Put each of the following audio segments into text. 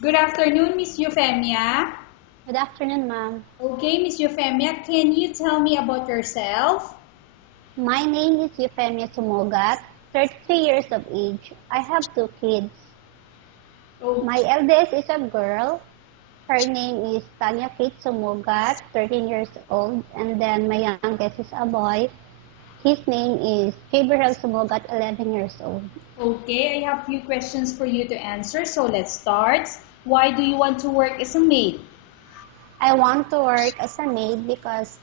Good afternoon, Miss Euphemia. Good afternoon, ma'am. Okay, Miss Euphemia, can you tell me about yourself? My name is Euphemia Sumogat, 33 years of age. I have two kids. My Okay. eldest is a girl. Her name is Tanya Kate Sumogat, 13 years old. And then my youngest is a boy. His name is Gabriel Sumogat, 11 years old. Okay, I have few questions for you to answer, so let's start. Why do you want to work as a maid? I want to work as a maid because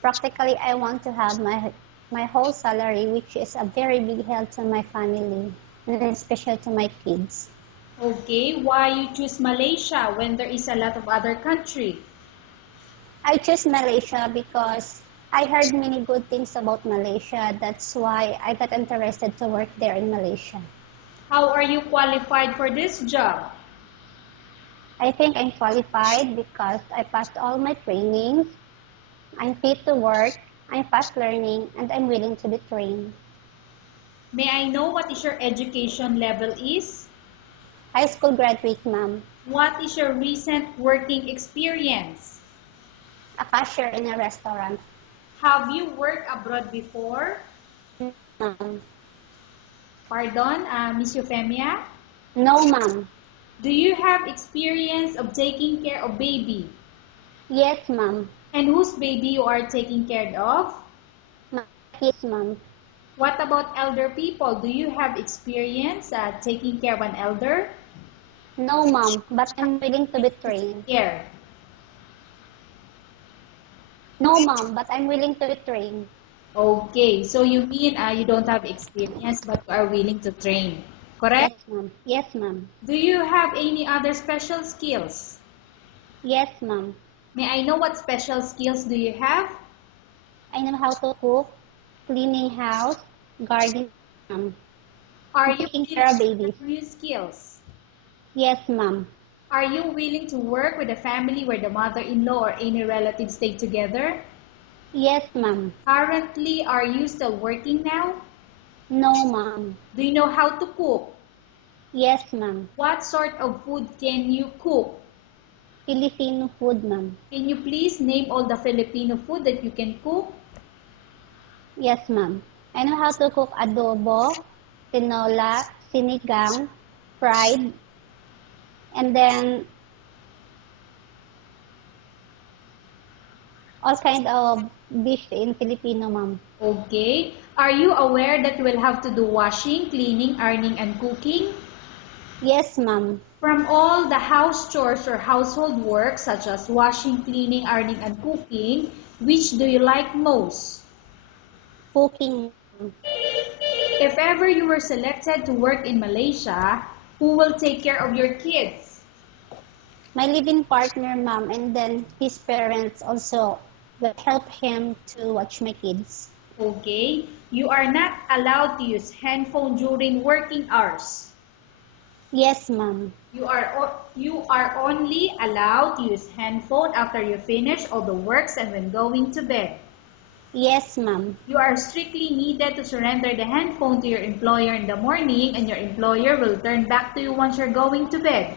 practically I want to have my whole salary, which is a very big help to my family, and especially to my kids. Okay, why you choose Malaysia when there is a lot of other country? I choose Malaysia because I heard many good things about Malaysia. That's why I got interested to work there in Malaysia. How are you qualified for this job? I think I'm qualified because I passed all my trainings. I'm fit to work, I'm fast learning, and I'm willing to be trained. May I know what is your education level is? High school graduate, ma'am. What is your recent working experience? A cashier in a restaurant, Have you worked abroad before? ma'am. Pardon, Miss Euphemia? No, ma'am. Do you have experience of taking care of baby? Yes, ma'am. And whose baby you are taking care of? My kids, ma'am. What about elder people? Do you have experience taking care of an elder? No, ma'am, but I'm willing to be trained. Care. No, ma'am, but I'm willing to be trained. Okay, so you mean you don't have experience but you are willing to train, correct? Yes, ma'am. Yes, ma'am. Do you have any other special skills? Yes, ma'am. May I know what special skills do you have? I know how to cook, cleaning house, gardening, ma'am, Are and you taking willing care of to babies. learn new skills? Yes, ma'am. Are you willing to work with a family where the mother-in-law or any relatives stay together? Yes, ma'am. Currently, are you still working now? No, ma'am. Do you know how to cook? Yes, ma'am. What sort of food can you cook? Filipino food, ma'am. Can you please name all the Filipino food that you can cook? Yes, ma'am. I know how to cook adobo, tinola, sinigang, fried, and then all kind of dish in Filipino, ma'am. Okay. Are you aware that you will have to do washing, cleaning, ironing, and cooking? Yes, ma'am. From all the house chores or household work such as washing, cleaning, ironing, and cooking, which do you like most? Cooking. If ever you were selected to work in Malaysia, who will take care of your kids? My living partner, ma'am, and then his parents also will help him to watch my kids. Okay. You are not allowed to use handphone during working hours. Yes, ma'am. You are only allowed to use handphone after you finish all the works and when going to bed. Yes, ma'am. You are strictly needed to surrender the handphone to your employer in the morning and your employer will turn back to you once you're going to bed.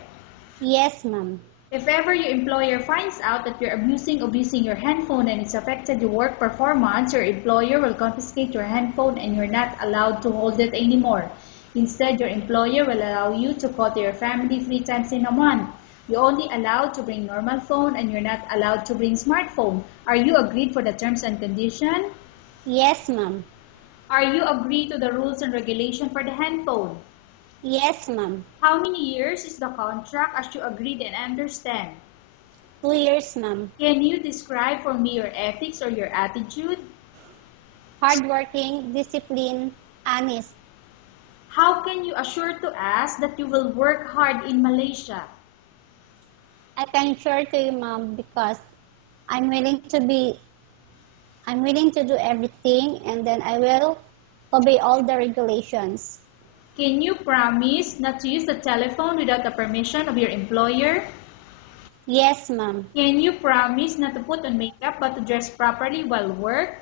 Yes, ma'am. If ever your employer finds out that you're abusing your handphone and it's affected your work performance, your employer will confiscate your handphone and you're not allowed to hold it anymore. Instead, your employer will allow you to call to your family 3 times in a month. You're only allowed to bring normal phone and you're not allowed to bring smartphone. Are you agreed for the terms and condition? Yes, ma'am. Are you agreed to the rules and regulation for the handphone? Yes, ma'am. How many years is the contract as you agreed and understand? 2 years, ma'am. Can you describe for me your ethics or your attitude? Hardworking, disciplined, honest. How can you assure to us that you will work hard in Malaysia? I can assure to you, ma'am, because I'm willing to be, I'm willing to do everything, and then I will obey all the regulations. Can you promise not to use the telephone without the permission of your employer? Yes, ma'am. Can you promise not to put on makeup but to dress properly while work?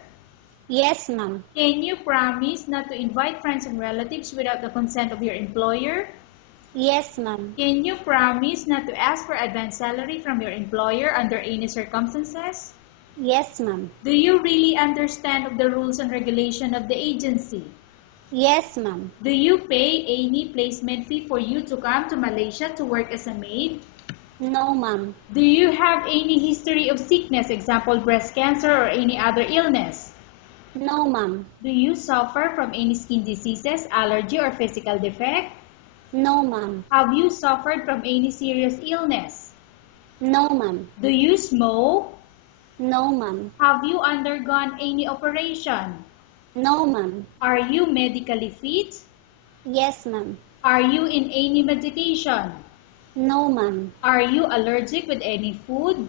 Yes, ma'am. Can you promise not to invite friends and relatives without the consent of your employer? Yes, ma'am. Can you promise not to ask for advance salary from your employer under any circumstances? Yes, ma'am. Do you really understand of the rules and regulation of the agency? Yes, ma'am. Do you pay any placement fee for you to come to Malaysia to work as a maid? No, ma'am. Do you have any history of sickness, example breast cancer or any other illness? No, ma'am. Do you suffer from any skin diseases, allergy or physical defect? No, ma'am. Have you suffered from any serious illness? No, ma'am. Do you smoke? No, ma'am. Have you undergone any operation? No, ma'am. Are you medically fit? Yes, ma'am. Are you in any medication? No, ma'am. Are you allergic with any food?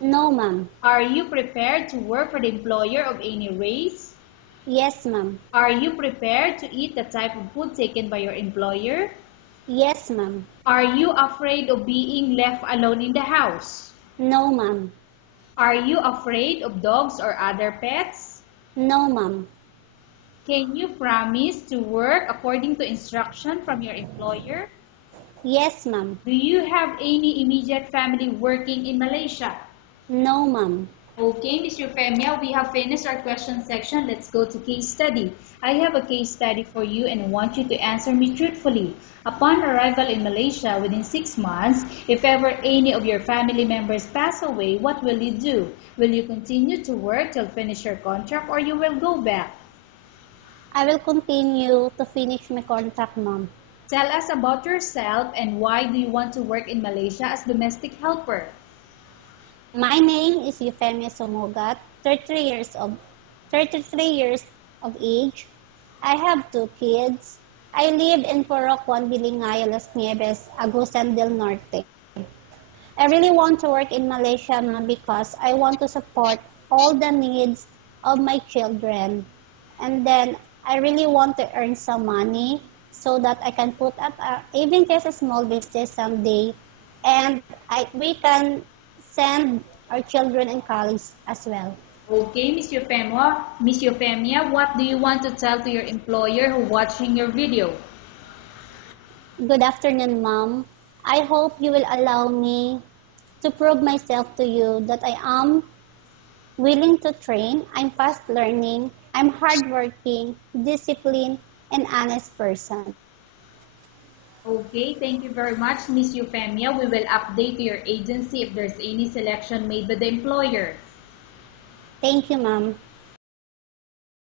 No, ma'am. Are you prepared to work for the employer of any race? Yes, ma'am. Are you prepared to eat the type of food taken by your employer? Yes, ma'am. Are you afraid of being left alone in the house? No, ma'am. Are you afraid of dogs or other pets? No, ma'am. Can you promise to work according to instruction from your employer? Yes, ma'am. Do you have any immediate family working in Malaysia? No, ma'am. Okay, Ms. Euphemia, we have finished our question section. Let's go to case study. I have a case study for you and I want you to answer me truthfully. Upon arrival in Malaysia within 6 months, if ever any of your family members pass away, what will you do? Will you continue to work till finish your contract or you will go back? I will continue to finish my contract, ma'am. Tell us about yourself and why do you want to work in Malaysia as domestic helper? My name is Euphemia Somogat, 33 years of age. I have 2 kids. I live in Purok 1, Bilingaya, Las Nieves, Agusan del Norte. I really want to work in Malaysia, ma'am, because I want to support all the needs of my children. And then I really want to earn some money so that I can put up even just a small business someday. And we can send our children in college as well. Okay, Miss Euphemia, what do you want to tell to your employer who watching your video? Good afternoon, ma'am. I hope you will allow me to prove myself to you that I am willing to train, I'm fast learning, I'm hardworking, disciplined, and honest person. Okay, thank you very much, Miss Euphemia. We will update your agency if there's any selection made by the employer. Thank you, ma'am.